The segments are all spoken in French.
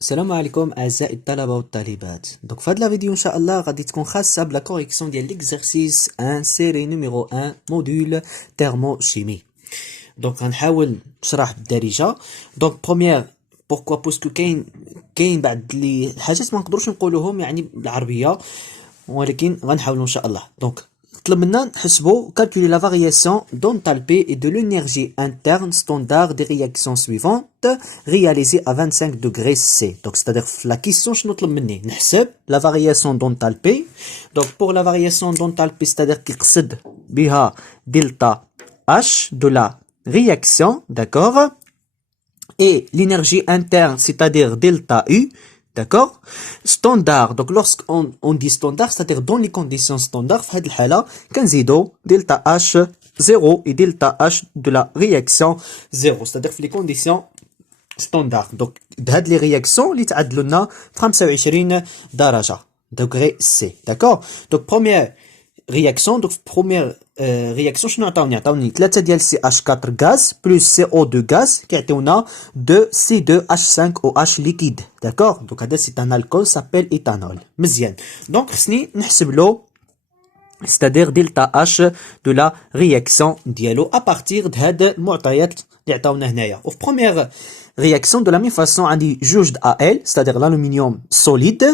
السلام عليكم اعزائي الطلبه والطالبات. دونك في هاد لا فيديو ان شاء الله غادي تكون خاصه بلا كوريكسيون ديال ليكزارسيس 1 سيري نيميرو 1 موديول تhermochimie. دونك غنحاول نشرح بالدارجه. دونك بروميير بوركوا باسكو كاين بعض لي الحاجات ما نقدروش نقولوهم يعني بالعربيه، ولكن غنحاولوا ان شاء الله. دونك طلب منا نحسبوا calculer la variation d'enthalpie et de l'énergie interne standard des réactions suivantes réalisées à 25 degrés C. Donc c'est-à-dire la question شنو طلب مني نحسب la variation d'enthalpie. Donc pour la variation d'enthalpie c'est-à-dire كيقصد بها delta H de la réaction, d'accord, et l'énergie interne c'est-à-dire delta U. D'accord. Standard. Donc lorsqu'on dit standard, c'est-à-dire dans les conditions standards, في هذه الحالة كنزيدو delta H 0 et delta H de la réaction 0. C'est-à-dire في les conditions standards. Donc بهاد les réactions اللي تعادلوا لنا 25 درجة degré C. D'accord. Donc première réaction. Donc première réaction شنو عطاوني 3 ديال CH4 gaz plus CO2 gaz كيعطيونا 2 C2H5OH liquide. D'accord. Donc هذا c'est un alcool s'appelle éthanol. مزيان. Donc خصني نحسب له c'est-à-dire delta H de la réaction ديالو à partir de هاد المعطيات اللي عطاونا هنايا. وفي première réaction de la même façon عندي جوج د Al c'est-à-dire l'aluminium solide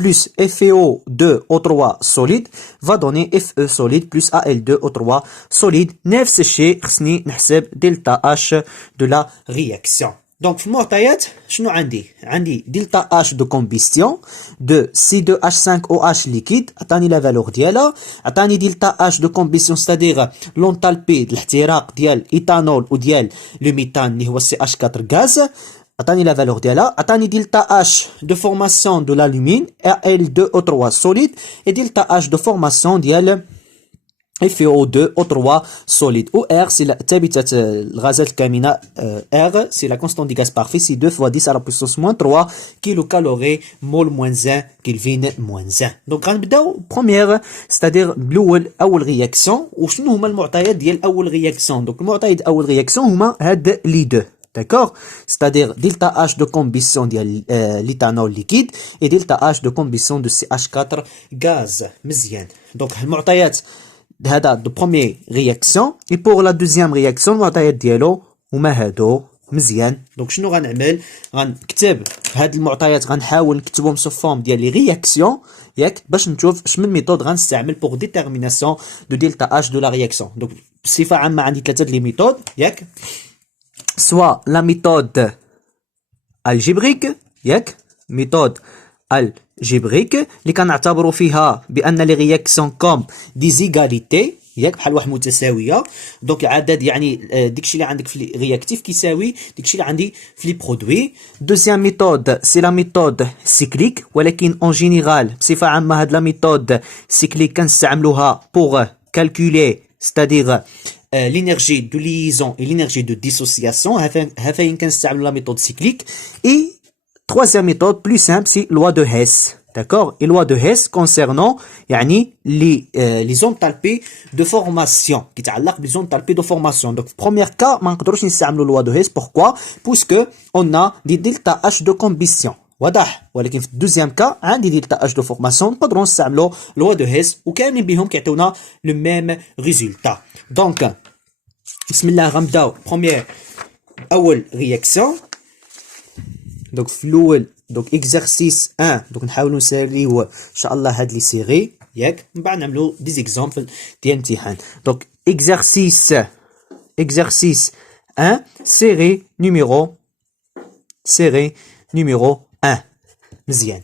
plus FeO2O3 solide va donner Fe solide plus Al2O3 solide. نفس الشيء خصني نحسب delta H de la réaction. Donc في المعطيات شنو عندي delta H de combustion de C2H5OH liquide عطاني لا فالور ديالها، عطاني delta H de combustion c'est-à-dire l'enthalpie de الاحتراق ديال ايثانول وديال لو ميثان اللي هو CH4 gaz، عطاني لا فالور ديالها، عطاني delta H de formation de l'alumine Al2O3 solide et delta H de formation ديال FeO2O3 solide. Ou R c'est la ثابتة الغازات الكامنة. R c'est la constante du gaz parfait, c'est 2 fois 10 à la puissance moins 3 kilocalories mol moins 1 Kelvin moins 1. Donc غنبداو première c'est-à-dire أول réaction. وشنو هما المعطيات ديال أول réaction؟ donc المعطيات ديال أول réaction هما هاد لي دو. D'accord. C'est-à-dire delta H de combustion de l'éthanol liquide et delta H de combustion de CH4 gaz. مزيان. Donc المعطيات هذا de première réaction. Et pour la deuxième réaction المعطيات ديالو هما هادو. مزيان. دونك شنو غنعمل؟ غنكتب هاد المعطيات غنحاول نكتبهم سو فورم ديال لي رياكسيون ياك باش نشوف شمن ميثود غنستعمل بوغ ديتيرميناسيون دو دلتا اش دو لا رياكسيون. دونك بصفه عامه عندي ثلاثه لي ميثود ياك، soit la méthode algébrique ياك méthode algébrique اللي كنعتبروا فيها بان لي رياكسيون كوم دي زيغاليتي ياك بحال واحد متساويه. دونك العدد يعني داكشي اللي عندك في لي رياكتيف كيساوي داكشي اللي عندي في لي برودوي. دوزيام ميثود سي لا ميثود سيكليك، ولكن اون جينيرال بصفه عامه هاد لا ميثود سيكليك كنستعملوها بوغ كالكولي c'est-à-dire l'énergie de liaison et l'énergie de dissociation. هفاين كنستعملوا la méthode cyclique. Et troisième méthode plus simple c'est loi de Hess. D'accord. Et loi de Hess concernant يعني les enthalpies de formation كيتعلق بلي enthalpies de formation. Donc premier cas ما نقدروش نستعملوا loi de Hess. Pourquoi? Puisque on a des delta H de combustion واضح، ولكن في الدوزيام كا عندي دلتا اش دو فورماسيون نقدروا نستعملوا لوا دو هيس وكاملين بهم كيعطيونا لو ميم ريزولتا. دونك بسم الله غنبداو بروميير اول رياكسيون. دونك في الاول دونك اكزرسيس 1 دونك نحاولوا نساليو ان شاء الله هاد لي سيري ياك، من بعد نعملوا دي زيكزامبل ديال الامتحان. دونك اكزرسيس 1 سيري نيميرو 1. مزيان.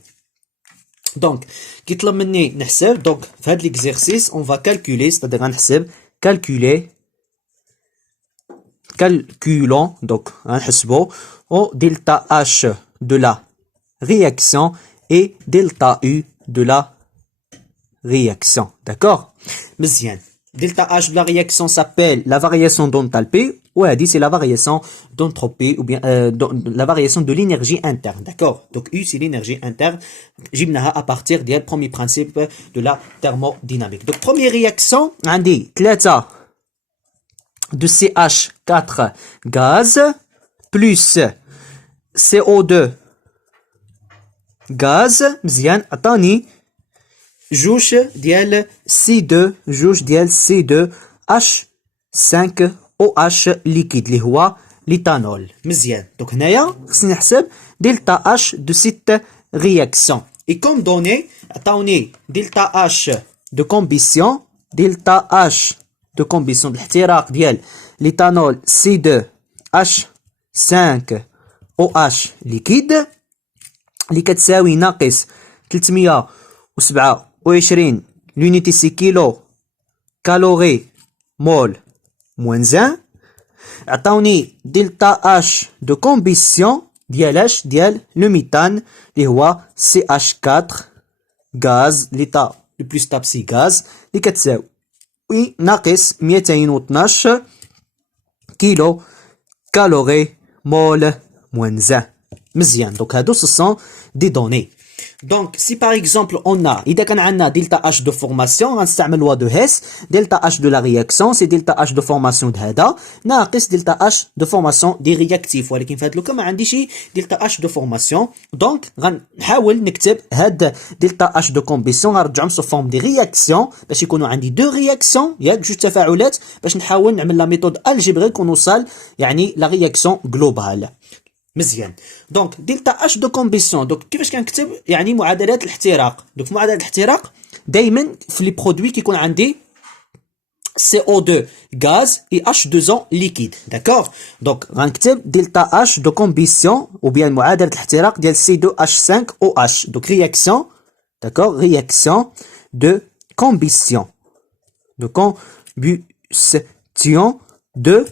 دونك كيطلب مني نحسب. دونك في هاد ليكزيرسيس اون فا كالكولي c'est-à-dire غنحسب calculons donc غنحسبو او delta H de la réaction et delta U de la réaction. D'accord. مزيان. delta H de la réaction s'appelle la variation d'enthalpie. Ouais, c'est la variation d'entropie ou bien la variation de l'énergie interne. D'accord. Donc U c'est l'énergie interne. جبناها à partir du premier principe de la thermodynamique. Donc première réaction عندي 3 de CH4 gaz plus CO2 غاز مزيان عطاني جوج ديال C2 H5OH ليكيد اللي هو ليتانول مزيان. دونك هنايا خصني نحسب دلتا H de cette réaction et comme donné عطاوني دلتا H de combustion بالاحتراق ديال ليتانول C2H5OH ليكيد اللي كتساوي ناقص 327 l'unité c'est كيلو كالوري مول موان 1. عطاوني دلتا اش دو كومبيسيون ديال ديال لو ميتان اللي هو CH4 غاز ليتا لو بلوس ستاب سي غاز اللي كتساوي ناقص 212 كيلو كالوري مول موان 1 مزيان. دونك هادو سون دي دوني. Donc, si par exemple on a, إذا كان عندنا delta H de formation, غنستعمل loi de Hess, delta H de la réaction, c'est delta H de formation هذا ناقص delta H de formation des réactifs. ولكن في هاد لوكا ما عنديش delta H de formation. Donc, غنحاول نكتب هاد delta H de combustion غنرجعهم sous forme de réaction باش يكونوا عندي deux réactions ياك جوج تفاعلات باش نحاول نعمل لا ميثود الجبريك ونوصل يعني لا réaction globale. مزيان. دونك دلتا اش دو كومبيسيون دونك كيفاش كنكتب يعني معادلات الاحتراق. دونك معادلات الاحتراق دائما في لي برودوي كيكون عندي CO2 غاز اي H2O ليكيد داكوغ. دونك غنكتب دلتا اش دو كومبيسيون او بيان معادله الاحتراق ديال C2H5OH دونك رياكسيون داكوغ رياكسيون دو كومبيسيون دو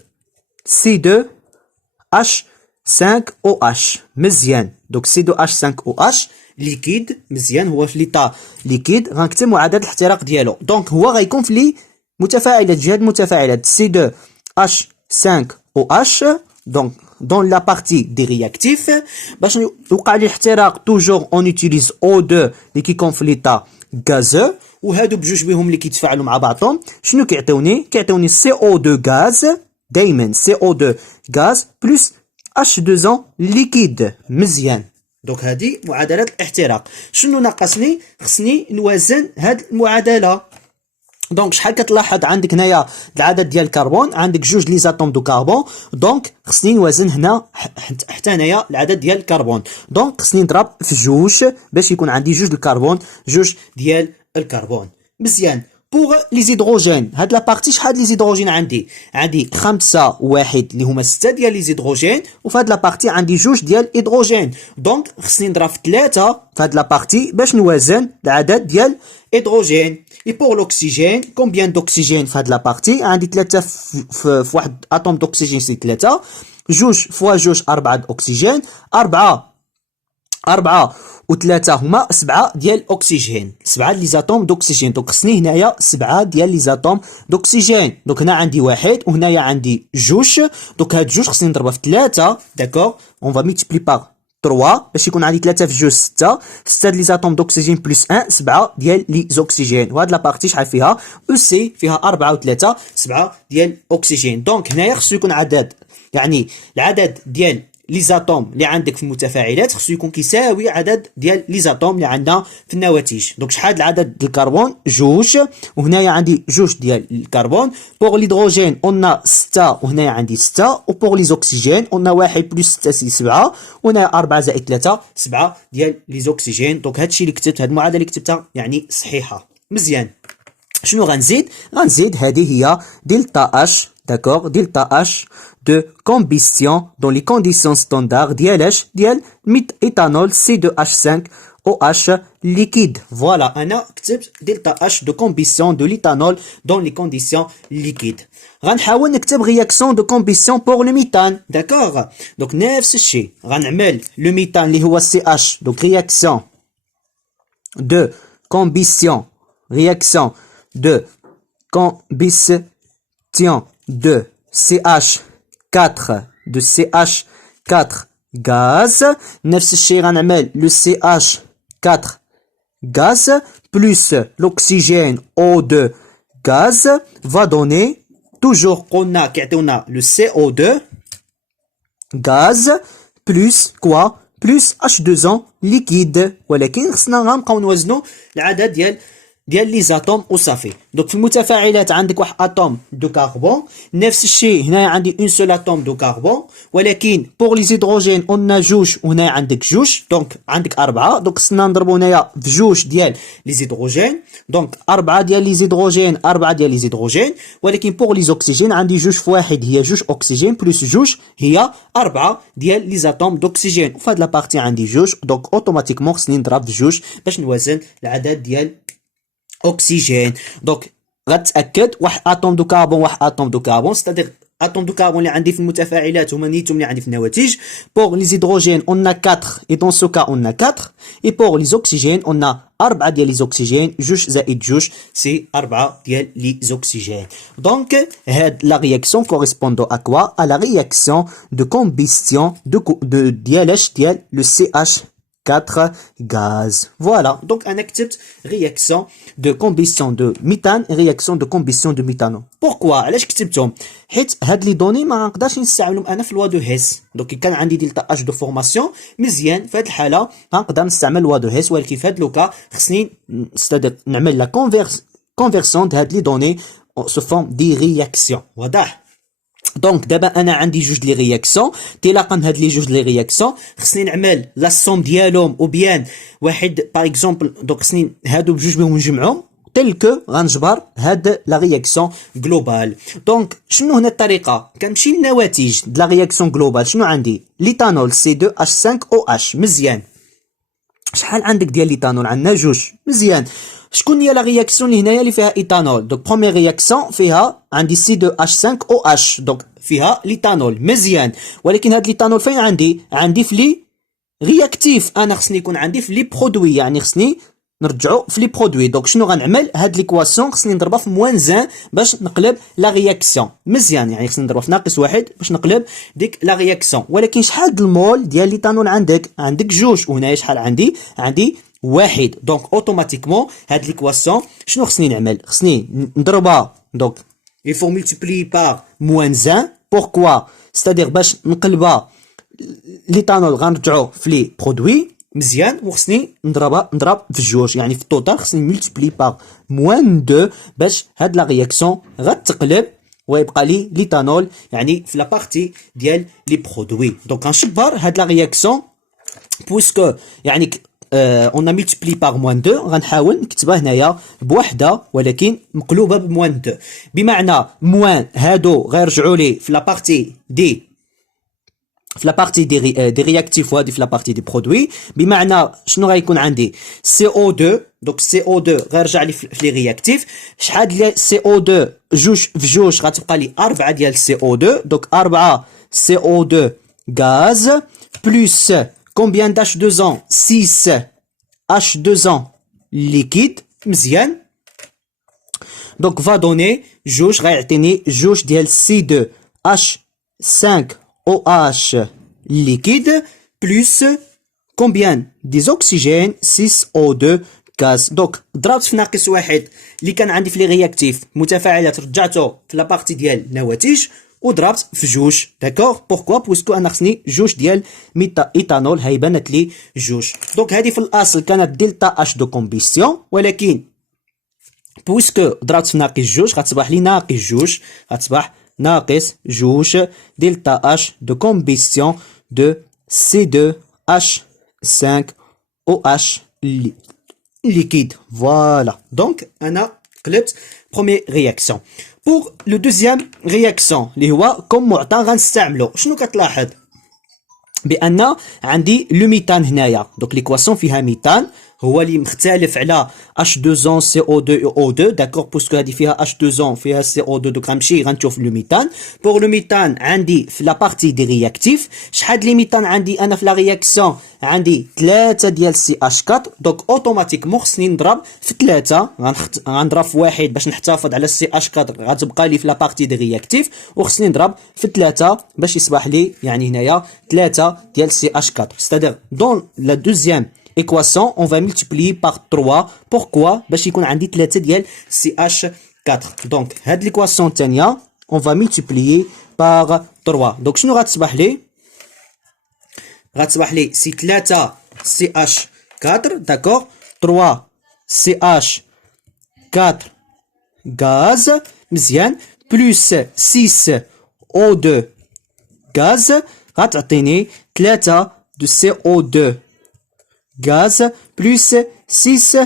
C2H5OH مزيان. دونك C2H5OH ليكيد مزيان هو في ليطا ليكيد غنكتب معادله الاحتراق ديالو. دونك هو غيكون في لي متفاعلات جهه المتفاعلات C2H5OH دونك دون لا بارتي دي رياكتيف باش يوقع لي الاحتراق توجور اون يوتيليز O2 اللي كيكون في ليطا غازو وهادو بجوج بهم اللي كيتفاعلوا مع بعضهم شنو كيعطيوني CO2 غاز دائما CO2 غاز بلس H2O ليكيد مزيان. دونك هذه معادلة الاحتراق. شنو ناقصني؟ خصني نوازن هاد المعادلة. دونك شحال كتلاحظ عندك هنايا العدد ديال الكربون عندك جوج لي زاتوم دو كربون دونك خصني نوازن هنا حتى هنايا العدد ديال الكربون دونك خصني نضرب في جوج باش يكون عندي جوج الكربون جوج ديال الكربون مزيان. بوغ لي زيدروجين هاد لا بارتي شحال لي زيدروجين عندي 5 واحد اللي هما 6 ديال لي زيدروجين وفي هاد لا بارتي عندي جوج ديال الهيدروجين دونك خصني نضرب في 3 في هاد لا بارتي باش نوازن العدد ديال هيدروجين. اي بور لوكسيجين كومبيان دوكسيجين في هاد لا بارتي عندي 3 في واحد اتوم دوكسيجين سي 3 جوج فوا جوج 4 اوكسيجين 4 و3 هما 7 ديال الاكسجين 7 لي زاتوم دوكسيجين. دونك خصني هنايا 7 ديال لي زاتوم دوكسيجين. دونك هنا عندي واحد وهنايا عندي جوج دونك هاد جوج خصني نضربها في 3 داكوغ اون فا ميتيبلي باغ 3 باش يكون عندي 3 في جوج 6 لي زاتوم دوكسيجين بلس 1 7 ديال لي زوكسيجين وهاد لا بارتي شحال فيها او سي فيها 4 و3 7 ديال الاكسجين. دونك هنايا خصو يكون عدد يعني العدد ديال لي زاتوم اللي عندك في المتفاعلات خصو يكون كيساوي عدد ديال لي زاتوم اللي عندنا في النواتج. دونك شحال العدد ديال الكربون جوج وهنايا عندي جوج ديال الكربون. بوغ ليدروجين قلنا 6 وهنايا عندي 6 وبوغ لي زوكسيجين قلنا 1 بلس 6 سي 7 وهنايا 4 زائد 3 7 ديال لي زوكسيجين. دونك هادشي اللي كتبت هاد المعادله اللي كتبتها يعني صحيحه مزيان. شنو غنزيد هذه هي دلتا اش d'accord delta H de combustion dans les conditions standards ديال éthanol C2H5OH liquide. Voilà, أنا كتبت delta H de combustion de l'éthanol dans les conditions liquides. غنحاول نكتب réaction de combustion pour le méthane, d'accord. Donc نفس الشيء غنعمل le méthane اللي هو CH donc réaction de combustion de CH4 gaz نفس الشيء غنعمل le CH4 gaz plus l'oxygène O2 gaz va donner toujours قلنا كيعطيونا le CO2 gaz plus quoi بلس H2O ليكيد. ولكن خصنا غنبقاو نوازنو العدد ديال لي زاتوم وصافي. دونك في المتفاعلات عندك واحد اتوم دو كربون، نفس الشيء هنايا عندي اون سول اتوم دو كربون، ولكن بوغ لي زيدروجين قلنا جوج وهنايا عندك جوج، دونك عندك 4. دونك خصنا نضربو هنايا في جوج ديال لي زيدروجين، دونك 4 ديال لي زيدروجين 4 ديال لي زيدروجين. ولكن بوغ لي زوكسيجين عندي جوج في واحد هي جوج اوكسيجين بلس جوج هي 4 ديال لي زاتوم دوكسيجين، وفي هاد لابارتي عندي جوج. دونك اوتوماتيكمون خصني نضرب في جوج باش نوازن العدد ديال اوكسيجين. دونك غتاكد واحد اتوم دو كربون واحد اتوم دو كربون، ستادير اتوم دو كربون اللي عندي في المتفاعلات هما نيتهم اللي عندي في النواتج. بوغ لي زيدروجين اون 4 اي دون سو كا اون 4، اي بوغ لي زوكسيجين اون 4 ديال لي زوكسيجين، جوج زائد جوج سي 4 ديال لي زوكسيجين. دونك هاد لا رياكسيون كوريسبوندو ا كوا؟ ا لا رياكسيون دو كومبيستيون ديال لو سي اش 4 gaz. Voilà, donc on accepte réaction de combustion de méthane et réaction de combustion de méthane. Pourquoi علاش كتبتهم؟ حيت هاد لي دوني ما غنقدرش نستعملهم انا في لوا دو هيس. دونك كان عندي دلتا اش دو فورماسيون مزيان في هاد الحاله غنقدر نستعمل لوا دو هيس، ولكن في هاد لوكا خصني نعمل لا كونفيرسيون د هاد لي دوني سو فورم دي رياكسيون. واضح؟ دونك دابا انا عندي جوج لي رياكسيون، تلاقا هاد لي جوج لي رياكسيون خصني نعمل لا سوم ديالهم او بيان واحد باغ اكزومبل. دونك خصني هادو بجوج بهم نجمعهم تيل كو غنجبر هاد لا رياكسيون جلوبال. دونك شنو هنا الطريقه؟ كنمشي للنواتج د لا رياكسيون جلوبال. شنو عندي؟ ليتانول C2H5OH. مزيان. شحال عندك ديال ليتانول؟ عندنا جوج. مزيان. شكون هي لا رياكسيون اللي هنايا اللي فيها ايتانول؟ دونك بروميير رياكسيون فيها عندي C2H5OH، دونك فيها ليتانول. مزيان. ولكن هاد ليتانول فين عندي؟ عندي في لي رياكتيف. انا خصني يكون عندي في لي برودوي، يعني خصني نرجعو في لي برودوي. دونك شنو غنعمل؟ هاد ليكواسيون خصني نضربها في موان زان باش نقلب لا رياكسيون. مزيان، يعني خصني نضربها في ناقص واحد باش نقلب ديك لا رياكسيون. ولكن شحال د المول ديال ليتانول عندك؟ عندك جوج، وهنايا شحال عندي واحد. دونك اوتوماتيكمون هاد ليكواسيون شنو خصني نعمل؟ خصني نضربها دونك il faut multiplier par moins 1. pourquoi؟ c'est-à-dire باش نقلبها ليتانول غنرجعو في لي برودوي. مزيان. وخصني نضرب في جوج، يعني في التوتال خصني ملتيبلي باغ موان 2 باش هاد لا رياكسيون غتقلب ويبقى لي ليتانول يعني في لا بارتي ديال لي برودوي. دونك غنشبر هاد لا رياكسيون بويسكو يعني on a multiplié par moins 2. غنحاول نكتبها هنايا بوحده ولكن مقلوبه بموان 2، بمعنى موان هادو غيرجعوا لي في لا بارتي دي رياكتيف وهادي في لا بارتي دي برودوي. بمعنى شنو غيكون عندي؟ CO2. دونك CO2 غيرجع لي في لي رياكتيف. شحال ديال CO2؟ جوج في جوج غتبقى لي 4 ديال CO2. دونك 4 CO2 غاز بلس combien d'H2O؟ 6 H2O liquide. مزيان. دونك va donner جوج غيعطيني جوج ديال C2H5OH liquide plus combien des oxygènes 6O2 gaz. دونك ضربت في ناقص واحد اللي كان عندي في لي رياكتيف متفاعلات رجعته في لابارتي ديال النواتج وضربت في جوج. داكوغ؟ بوركوا؟ بويسكو انا خصني جوج ديال ايتانول هاي بانت لي جوج. دونك هذه في الاصل كانت دلتا اش دو كومبيسيون، ولكن بويسكو ضربت في ناقص جوج غتصبح لي ناقص جوج، غتصبح ناقص جوج دلتا اش دو كومبيسيون دو C2H5OH liquide. Voilà. Donc انا قلبت بروميير رياكسيون. pour le deuxième réaction اللي هو كم معطى غنستعملو. شنو كتلاحظ؟ بان عندي لو ميثان هنايا. دونك ليكواسيون فيها ميثان هو اللي مختلف على H2O CO2 O2. داكوغ؟ بوسكو هادي فيها H2O فيها CO2. دوك غنمشي غنشوف لو ميثان. بور لو ميثان عندي في لا بارتي دي رياكتيف شحال لي ميثان عندي انا في لا رياكسيون؟ عندي 3 ديال CH4. دونك اوتوماتيكمون خصني نضرب في 3. غنضرب في واحد باش نحتفظ على CH4 غتبقى لي في لا بارتي دي رياكتيف، وخصني نضرب في 3 باش يصبح لي يعني هنايا 3 ديال CH4. c'est-à-dire dans la deuxième équation on va multiplier par 3. pourquoi؟ باش يكون عندي 3 ديال CH4. دونك هاد ليكواسيون الثانيه on va multiplier par 3. دونك شنو غتصبح لي؟ غتصبح لي سي 3 CH4 داكور 3 CH4 غاز مزيان بلس 6 O2 غاز غتعطيني 3 de CO2 gaz plus 6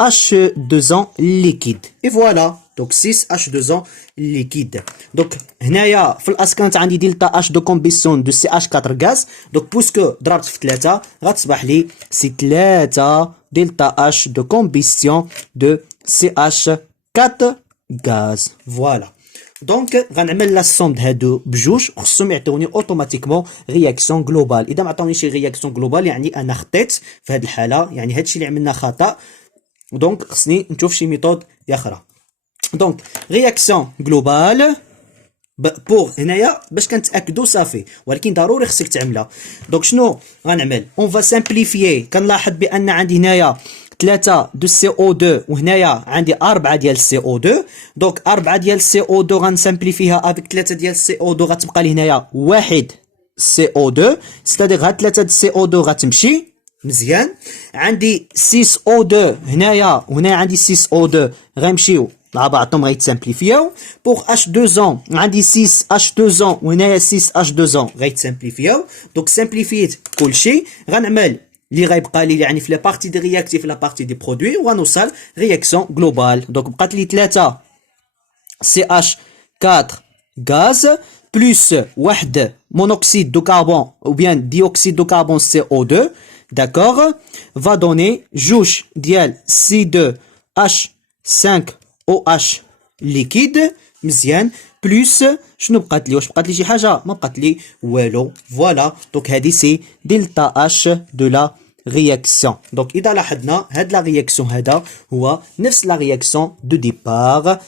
H2O liquide. Et voilà. Donc 6 H2O liquide. Donc هنايا في الاسكانت عندي دلتا H de combustion de CH4 gaz. Donc puisque ضربت في 3 غتصبح لي سي 3 دلتا H de combustion de CH4 gaz. Voilà. دونك غنعمل لا سوم د هادو بجوج خصهم يعطيوني اوتوماتيكمون رياكسيون جلوبال. اذا ما عطاونيش رياكسيون جلوبال يعني انا خطيت في هاد الحاله، يعني هادشي اللي عملنا خطا. دونك خصني نشوف شي ميثود اخرى. دونك رياكسيون جلوبال بور هنايا باش كنتاكدوا صافي، ولكن ضروري خصك تعملها. دونك شنو غنعمل؟ اون فا سامبليفيي. كنلاحظ بان عندي هنايا 3 دو سي او 2 وهنايا عندي 4 ديال سي او 2. دونك 4 ديال سي او 2 غنسامبليفيها افيك 3 ديال سي او 2 غتبقى لي هنايا 1 سي او 2 ستادير هاد 3 د سي او 2 غتمشي مزيان. عندي 6 او 2 هنايا وهنايا عندي 6 او 2 غيمشيو مع بعضهم غيتسامبليفياو. بوغ اش 2 زون عندي 6 اش 2 زون وهنايا 6 اش 2 زون غيتسامبليفياو. دونك سامبليفيت كلشي غنعمل اللي غيبقى لي يعني في لا بارتي دي رياكتيف لا بارتي دي برودوي وغنوصل رياكسيون جلوبال. دونك بقات لي 3 CH4 غاز بلس 1 مونوكسيد دو كربون ou bien dioxyde de carbone CO2 d'accord va donner جوج ديال C2H5OH liquide مزيان بلس شنو بقات لي؟ واش بقات لي شي حاجه؟ ما بقات لي والو. فوالا دونك هادي سي دلتا اش دو لا رياكسيون. دونك اذا لاحظنا هاد لا رياكسيون هذا هو نفس لا رياكسيون دو ديبار.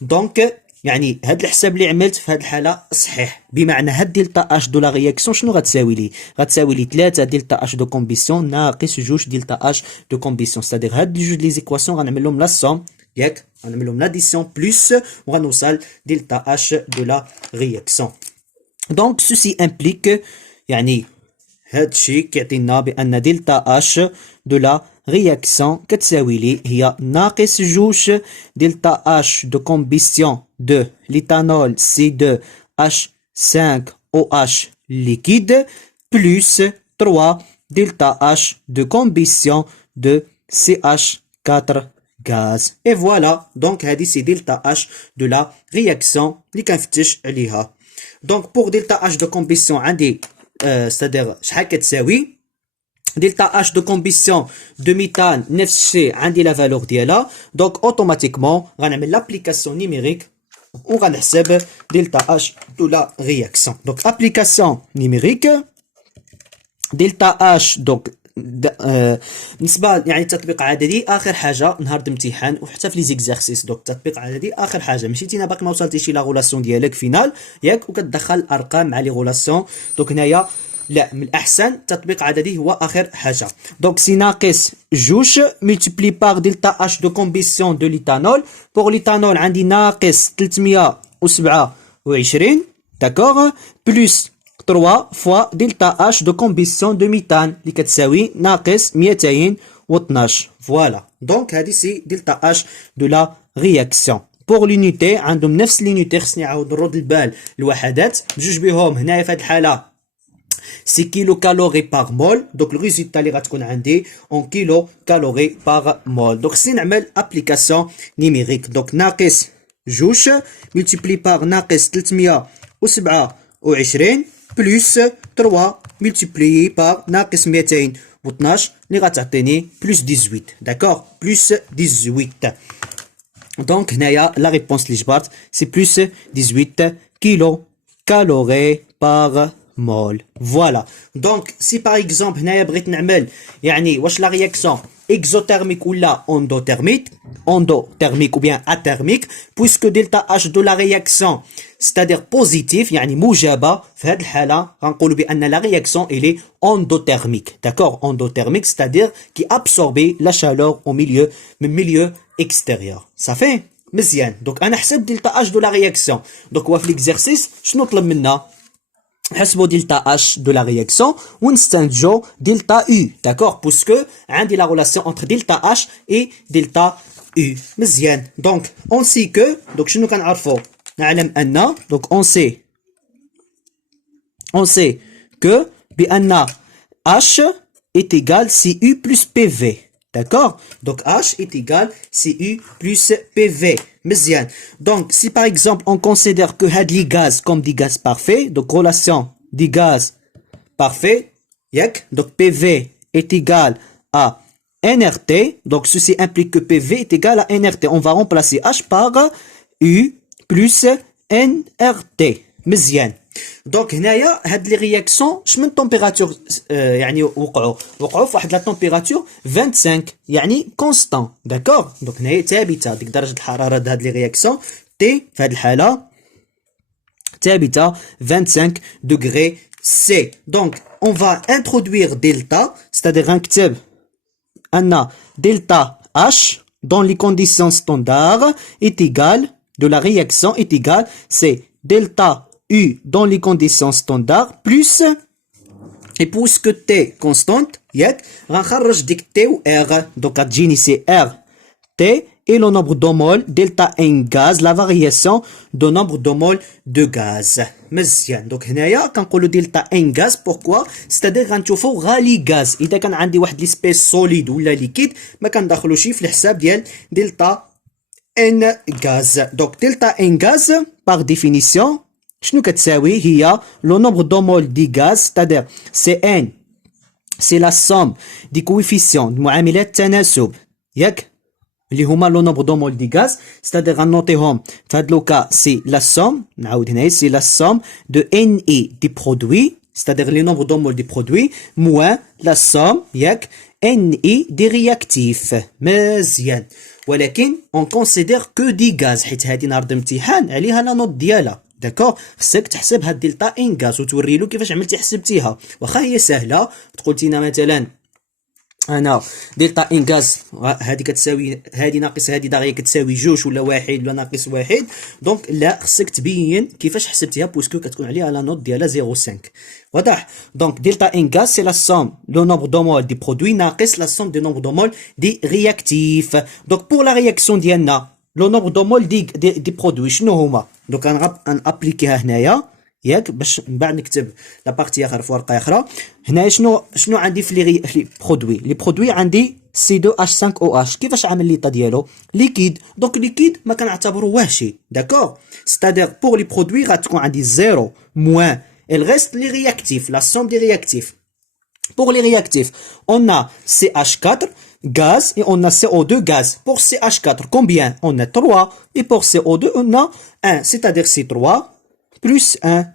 دونك يعني هاد الحساب اللي عملت في هاد الحاله صحيح، بمعنى هاد دلتا اش دو لا رياكسيون شنو غتساوي لي؟ غتساوي لي 3 دلتا اش دو كومبيسيون ناقص جوج دلتا اش دو كومبيسيون. ستادير هاد جوج لي زيكواسيون غنعمل لهم لا سوم ياك، غنعمل لهم لاديسيون بلس وغنوصل دلتا اش دو لا رياكسيون. دونك سوسي امبليك يعني هادشي كيعطينا بان دلتا اش دو لا رياكسيون كتساوي لي هي ناقص جوج دلتا اش دو كومبيسيون دو ليتانول C2H5OH liquide plus 3 delta H de combustion de CH4 gaz. Et voilà, donc هذه c'est delta H de la réaction اللي كنفتش عليها. Donc pour delta H de combustion عندي c'est-à-dire شحال كتساوي؟ دلتا H de combustion de méthane نفس الشيء عندي لا فالور ديالها. دونك اوتوماتيكمون غنعمل لابليكاسيون نيميريك وغنحسب دلتا H de la réaction. Donc application numérique دلتا H donc بالنسبه يعني تطبيق عددي اخر حاجه نهار الامتحان وحتى في لي زيكزارسيس. دونك تطبيق عددي اخر حاجه مشيتينا باقي ما وصلتيش لا غولاسيون ديالك فينال ياك وكتدخل الارقام مع لي غولاسيون. دونك هنايا لا من الاحسن تطبيق عددي هو اخر حاجه. دونك سي ناقص جوج ملتيبلي بار دلتا اش دو كومبيسيون دو ليتانول. بور ليتانول عندي ناقص 327 داكوغ بلس 3 فوا دلتا اش دو كومبيسيون دو ميتان اللي كتساوي ناقص 212. فوالا دونك هذه سي دلتا اش دو لا رياكسيون. بور لونيتي عندهم نفس لونيتي خصني نعاود نرد البال الوحدات بجوج بهم. هنايا في هذه الحاله سي كيلو كالوري باغ مول. دونك الريزولتا اللي غتكون عندي اون كيلو كالوري باغ مول. دونك خصني نعمل ابليكاسيون نيميريك. دونك ناقص جوج ملتيبلي باغ ناقص 327 بلس 3 ملتيبلي باغ ناقص 212 اللي غتعطيني بلس 18 داكوغ بلس 18. دونك هنايا لا ريبونس اللي جبرت سي بلس 18 كيلو كالوري باغ مول. فوالا دونك سي باغ اكزومبل هنايا بغيت نعمل يعني واش لا رياكسيون اكزوتيرميك ولا اندوتيرميك ou bien athermique puisque delta H de la réaction c'est-à-dire positif يعني موجبة. في هذه الحالة غنقولوا بأن la réaction elle est endothermique d'accord endothermique c'est-à-dire qui absorbe la chaleur au milieu من milieu extérieur. صافي مزيان. دونك أنا حسبت delta H de la réaction. دونك هو في l'exercice شنو طلب منا؟ نحسبوا delta H de la réaction ونستنتجوا delta U, d'accord, puisque عندي la relation entre delta H et delta U. مزيان. donc on sait que donc شنو كنعرفوا نعلم أن donc on sait que بأن H est égal CU plus PV. D'accord? Donc H est égal CU plus PV. مزيان. Donc si par exemple on considère que هاد les gaz comme des gaz parfaits, donc relation des gaz parfaits, ياك? Donc PV est égal à NRT. Donc ceci implique que PV est égal à NRT. On va remplacer H par U plus NRT. مزيان. دونك هنايا هاد لي رياكسيون شمن طومبيراتور يعني وقعوا في واحد لا طومبيراتور 25 يعني كونستان. داكوغ. دونك هنايا ثابته ديك درجه الحراره د هاد لي رياكسيون تي في هاد الحاله ثابته 25 دوغري سي. دونك اون فا انترودوير دلتا c'est-à-dire غنكتب ان دلتا H dans les conditions standards est égal de la réaction est égal c'est delta U dans les conditions standards plus et puisque T constante ياك غنخرج ديك T و R donc غتجيني سي R T et le nombre de moles delta N gaz la variation de nombre de moles de gaz. مزيان. donc هنايا كنقولوا delta N gaz pourquoi c'est-à-dire غنشوفوا غالي غاز اذا كان عندي واحد ليسبيس سوليد ولا ليكيد ما كندخلوش في الحساب ديال delta N gaz. donc delta N gaz par définition شنو كتساوي هي لو نومبر دو مول دي غاز c'est-à-dire سي ان سي لا سوم دي كويفيسيون معاملات التناسب ياك اللي هما لو نومبر دو مول دي غاز c'est-à-dire غنوطيهم في هاد لوكا سي لا سوم نعاود هنايا سي لا سوم دو ان اي دي برودوي c'est-à-dire لي نومبر دو مول دي برودوي موان لا سوم ياك ان اي دي رياكتيف. مزيان. ولكن اون كونسيدير كو دي غاز حيت هادي نهار الامتحان عليها لا نوت ديالها. داكوغ. خصك تحسب هاد دلتا ان غاز وتوري له كيفاش عملتي حسبتيها واخا هي سهله. قلتينا مثلا انا دلتا ان غاز هادي كتساوي هادي ناقص هادي داغيا كتساوي جوج ولا واحد ولا ناقص واحد. دونك لا خصك تبين كيفاش حسبتيها بويسكو كتكون عليها لا نوت ديالها 0.5. واضح. دونك دلتا ان غاز سي لا سوم لو نومبر دو مول دي برودوي ناقص لا سوم دو نومبر دو مول دي رياكتيف. دونك بور لا رياكسيون ديالنا لو نومبر دو مول دي برودوي شنو هما. دونك غنابليكيها هنايا ياك باش من بعد نكتب لا بارتي اخر في ورقه اخرى. هنايا شنو عندي في لي برودوي عندي C2H5OH كيفاش عامل ليطا ديالو ليكيد. دونك ليكيد ما كنعتبروهش شي. داكور. c'est-à-dire pour les produits غتكون عندي 0 moins il reste les réactifs la somme des réactifs. Pour les réactifs on a CH4 gaz et on a CO2 gaz. Pour CH4 combien? On a 3 et pour CO2 on a 1 c'est-à-dire C3 plus 1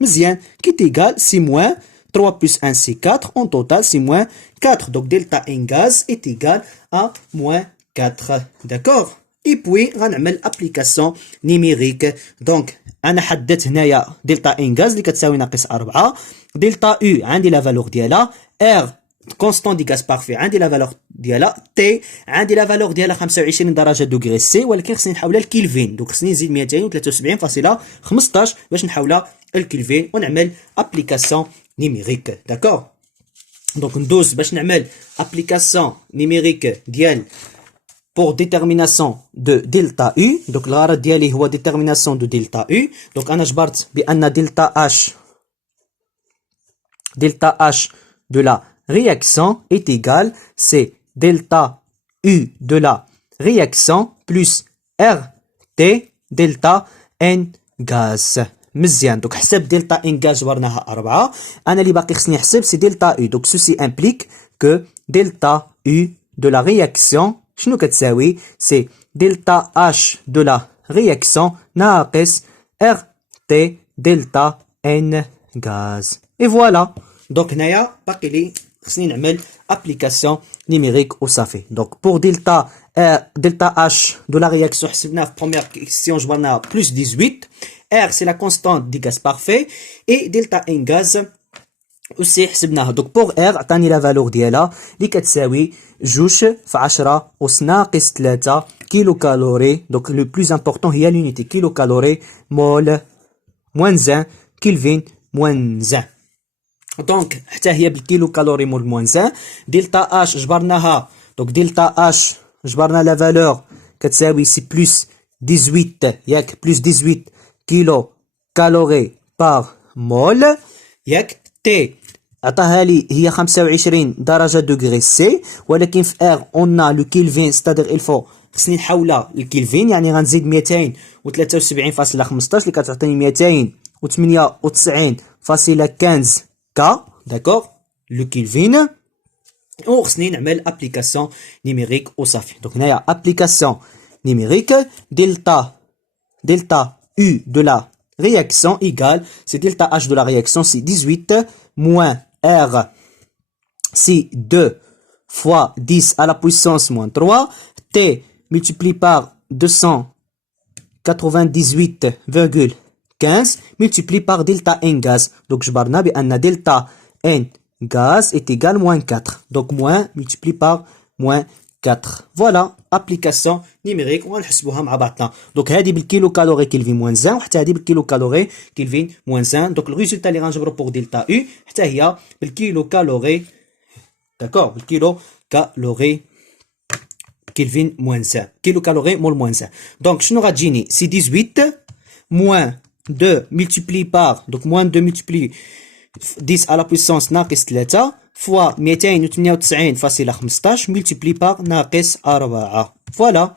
مزيان qui est égal C moins 3 plus 1 c'est 4 en total c'est moins 4. donc delta N gaz est égal à moins 4. d'accord. et puis غنعمل application numérique. donc انا حددت هنايا دلتا ان غاز اللي كتساوي ناقص 4 دلتا او عندي لا فالور ديالها ار كونستون دي غاز بارفي عندي لا فالور ديالها تي عندي لا فالور ديالها 25 درجه دوغري سي ولكن خصني نحولها لكيلفين. دونك خصني نزيد 273.15 باش نحولها لكيلفين ونعمل ابليكاسيون نيميريك. داكور. دونك ندوز باش نعمل ابليكاسيون نيميريك ديال pour détermination de delta U. donc الغرض ديالي هو détermination de delta U. donc انا جبرت بان delta H de la réaction est égal c'est delta U de la réaction plus RT delta N gaz. مزيان. donc حسب delta N gaz جبرناها 4 انا اللي باقي خصني نحسب c'est delta U. donc ceci implique que delta U de la réaction شنو كتساوي c'est delta H de la réaction ناقص RT delta N gaz. et voilà. donc هنايا باقي لي خصني نعمل application numérique وصافي. donc pour delta H de la réaction حسبناه في première question جبرناها plus 18. R c'est la constante du gaz parfait et delta N gaz aussi حسبناها. donc pour R عطاني لا فالور ديالها اللي كتساوي 2 في 10 أس ناقص 3 كيلو كالوري. donc le plus important هي l'unité كيلو كالوري مول moins 1 كلفين موان 1. دونك حتى هي بالكيلو كالوري مول موان 1. دلتا اش جبرناها، دونك دلتا اش جبرنا لا فالور كتساوي سي بلس 18 ياك، بلس 18 كيلو كالوري بار مول ياك. تي عطاها لي هي 25 درجة دوغري سي، ولكن في ار اون لو كيلفين ستادير الفو خصني نحولها للكيلفين، يعني غنزيد 273.15 اللي كتعطيني 298.15 كا داكوغ لو كيلفين، و خصني نعمل ابليكاسيون نيميريك وصافي. دونك هنايا ابليكاسيون نيميريك delta U de la réaction égale, c'est delta H de la réaction, c'est 18 moins R, c'est 2 fois 10 à la puissance moins 3, T multiplié par 298,15 multiplié par delta N gaz. Donc je barna bien delta N gaz est égal à moins 4. Donc moins multiplié par moins 4. Voilà, application numérique ونحسبوها مع بعضنا. دونك هذه بالكيلو كالوري كيلفين موان 1 وحتى هذه بالكيلو كالوري كيلفين موان 1. دونك الريزولتا اللي غنجبرو بوغ دلتا U حتى هي بالكيلو كالوري داكور، بالكيلو كالوري كيلفين موان 1 كيلو كالوري مول موان 1. دونك شنو غتجيني؟ سي 18 موان 2 ملتيبلي بار، دونك موان 2 ملتيبلي 10 à la puissance ناقص 3 فوا 298.15 ملتيبلي بار ناقص 4. فوالا،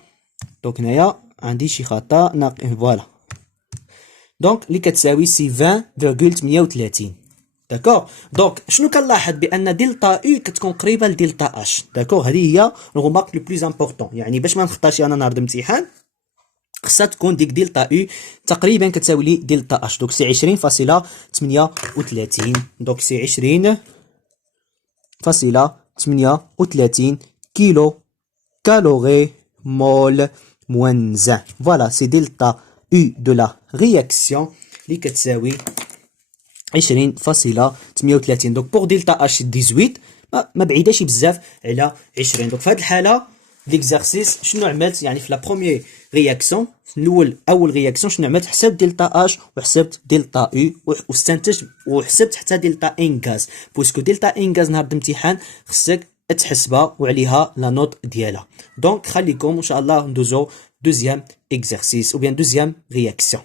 دونك هنايا عندي شي خطأ فوالا، دونك اللي كتساوي سي 20.38. داكوغ. دونك شنو كنلاحظ؟ بان دلتا او كتكون قريبه لدلتا اش. داكوغ، هذه هي الغومارك لو بلوز امبورطون، يعني باش ما نخطاش انا نهار الامتحان خصها تكون ديك دلتا او تقريبا كتساوي لي دلتا اش. دونك سي 20.38. دونك سي 20.38 كيلو كالوري مول موان 1. فوالا سي دلتا او دو لا رياكسيون اللي كتساوي 20.38. دونك بوغ دلتا اش 18 ما بعيداش بزاف على 20. دونك في هذه الحاله ليكزارسيس شنو عملت؟ يعني في لا بروميير رياكسيون، في اول رياكسيون شنو عملت؟ حسبت دلتا اش وحسبت دلتا او واستنتجت وحسبت حتى دلتا ان غاز، بويسكو دلتا ان غاز نهار الامتحان خصك تحسبها وعليها لا نوت ديالها. دونك خليكم ان شاء الله ندوزو دوزيام اكزارسيس او بيان دوزيام رياكسيون.